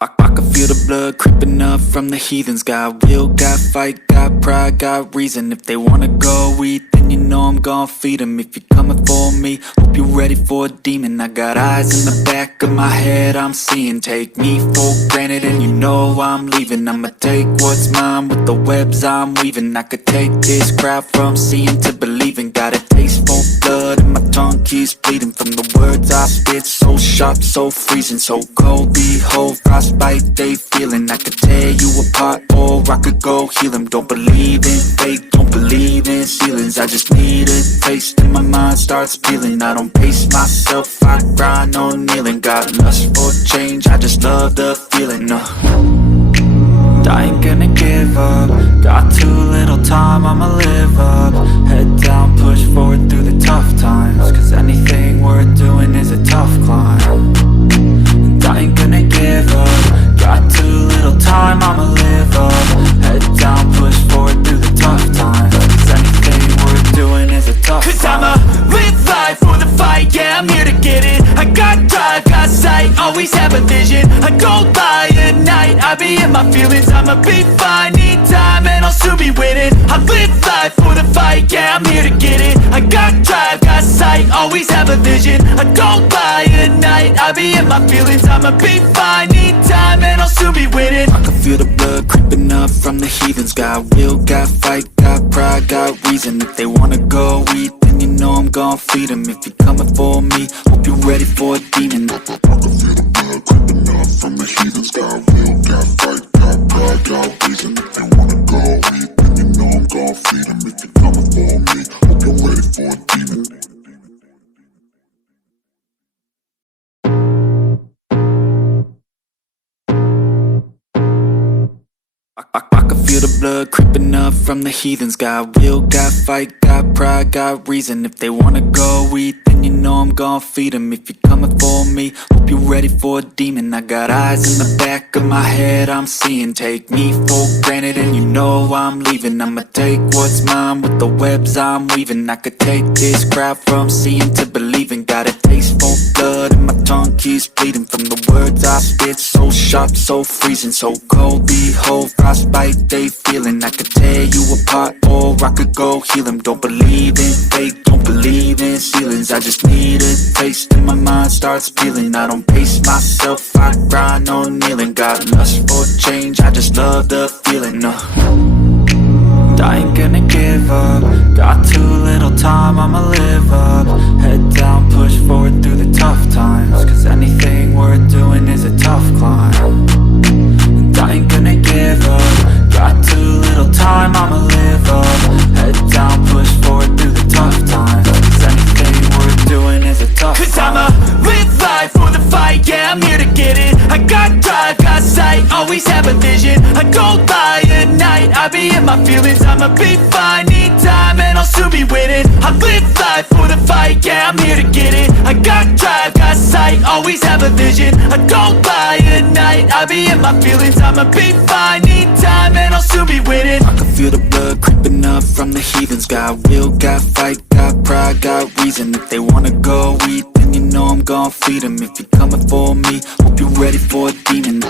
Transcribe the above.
I can feel the blood creeping up from the heathens. Got will, got fight, got pride, got reason. If they wanna go eat, then you know I'm gon' feed them. If you're coming for me, hope you're ready for a demon. I got eyes in the back of my head, I'm seeing. Take me for granted and you know I'm leaving. I'ma take what's mine with the webs I'm weaving. I could take this crowd from seeing to believing. Got a taste for blood and my tongue keeps bleeding from the words I spit. So sharp, so freezing, so cold. Behold, frostbite they feeling. I could tear you apart or I could go heal them. Don't believe in fate, don't believe in ceilings. I just need a taste and my mind starts peeling. I don't pace myself, I grind on kneeling. Got lust for change, I just love the feeling. I ain't gonna give up. Got too little time, I'ma live up. Head down, push forward through the tough times. Cause anything worth doing is a tough climb. And I ain't gonna give up. Got too little time, I'ma live up. Head down, push forward through the tough times. Cause anything worth doing is a tough climb. Cause I'ma live life for the fight, yeah, I'm here to get it. I got drive, got sight, always have a vision. I go by at night, I be in my feelings. I'ma be fine, need time and I'll soon be winning. I live life for the fight, yeah, I'm here to get it. I got drive, got sight, always have a vision. I go by at night, I be in my feelings. I'ma be fine, need time and I'll soon be winning. I can feel the blood creeping up from the heathens. Got will, got fight, got pride, got reason. If they wanna go eat, then you know I'm gon' feed them. If you're coming for me, hope you're ready for a demon. I can feel the blood creeping up from the heathens. Got will, got fight, got pride, got reason. If they wanna go eat, then you know I'm gon' feed them. If you're coming for me, hope you're ready for a demon. I can feel the blood creeping up from the heathens. Got will, got fight, got pride, got reason. If they wanna go eat, then you know I'm gon' feed them. If you're coming for me, hope you're ready for a demon. I got eyes in the back of my head, I'm seeing. Take me for granted and you know I'm leaving. I'ma take what's mine with the webs I'm weaving. I could take this crowd from seeing to believing. Got a taste for blood and my tongue keeps bleeding from the words I spit. So sharp, so freezing, so cold. Behold, frostbite they feeling. I could tear you apart or I could go heal them. Don't believe in fate, don't believe in ceilings. I just need a taste and my mind starts peeling. I don't pace myself, I grind on kneeling. Got lust for change, I just love the feeling. I ain't gonna give up. Got too little time, I'ma live up. Head down, push forward through the tough times. Cause anything worth doing is a tough climb. And I ain't gonna give up. Got too little time, I'ma live up. Head down, push forward through the tough times. Cause anything worth doing is a tough climb. Cause I'ma live life for the fight, yeah, I'm here to get it. I got drive, got sight, always have a vision. I go by at night, I be in my feelings. I'ma be fine, need time and I'll soon be winning. I live life for the fight, yeah, I'm here to get it. I got drive, got sight, always have a vision. I go by at night, I be in my feelings. I'ma be fine, need time and I'll soon be winning. I can feel the blood creeping up from the heathens. Got will, got fight, got pride, got reason. If they wanna go eat, then you know I'm gon' feed them. If you're coming for me, hope you're ready for a demon.